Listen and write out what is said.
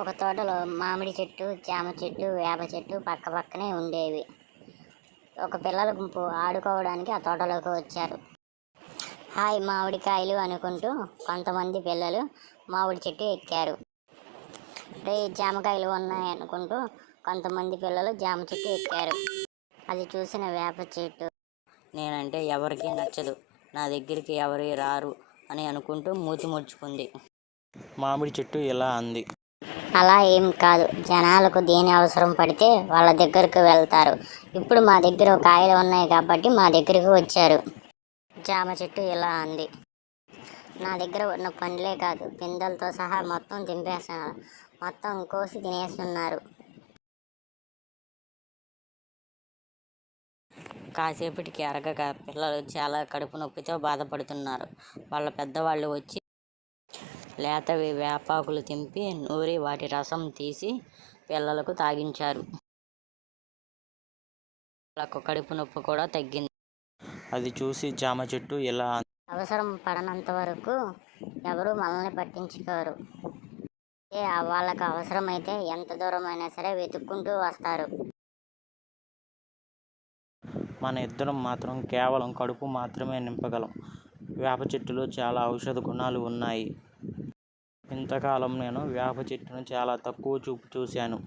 ఒక తోటలో మామిడి చెట్టు, జామ చెట్టు, వేప చెట్టు పక్కపక్కనే ఉండేవి. ఒక పిల్లల గుంపు ఆడుకోవడానికి ఆ తోటలోకి వచ్చారు. హాయ్ మామిడికాయలు అనుకుంటూ కొంతమంది పిల్లలు మామిడి చెట్టు ఎక్కారు. జామకాయలు ఉన్నాయనుకుంటూ కొంతమంది పిల్లలు జామ చెట్టు ఎక్కారు. అది చూసిన వేప చెట్టు నేనంటే ఎవరికీ నచ్చదు, నా దగ్గరికి ఎవరు రారు అని అనుకుంటూ మూతి ముడుచుకుంది. మామిడి చెట్టు ఇలా అంది. అలా ఏం కాదు, జనాలకు దేని అవసరం పడితే వాళ్ళ దగ్గరకు వెళ్తారు. ఇప్పుడు మా దగ్గర కాయలు ఉన్నాయి కాబట్టి మా దగ్గరకు వచ్చారు. జామ చెట్టు ఇలా అంది. నా దగ్గర ఉన్న పండ్లే కాదు, పిందెలతో సహా మొత్తం తింపేస్తున్నారు, మొత్తం కోసి తినేస్తున్నారు. కాసేపటికి అరగక పిల్లలు చాలా కడుపు నొప్పితో బాధపడుతున్నారు. వాళ్ళ పెద్దవాళ్ళు వచ్చి లేతవి వేపాకులు తెంపి నూరి వాటి రసం తీసి పిల్లలకు తాగించారు. వాళ్ళకు కడుపు నొప్పి కూడా తగ్గింది. అది చూసి జామ చెట్టు ఇలా అంది. అవసరం పడనంత వరకు ఎవరు మనల్ని పట్టించుకోరు. వాళ్ళకు అవసరమైతే ఎంత దూరమైనా సరే వెతుక్కుంటూ వస్తారు. మన ఇద్దరం మాత్రం కేవలం కడుపు మాత్రమే నింపగలం. వేప చెట్టులో చాలా ఔషధ గుణాలు ఉన్నాయి. ఇంతకాలం నేను వేప చెట్టును చాలా తక్కువ చూపు చూశాను.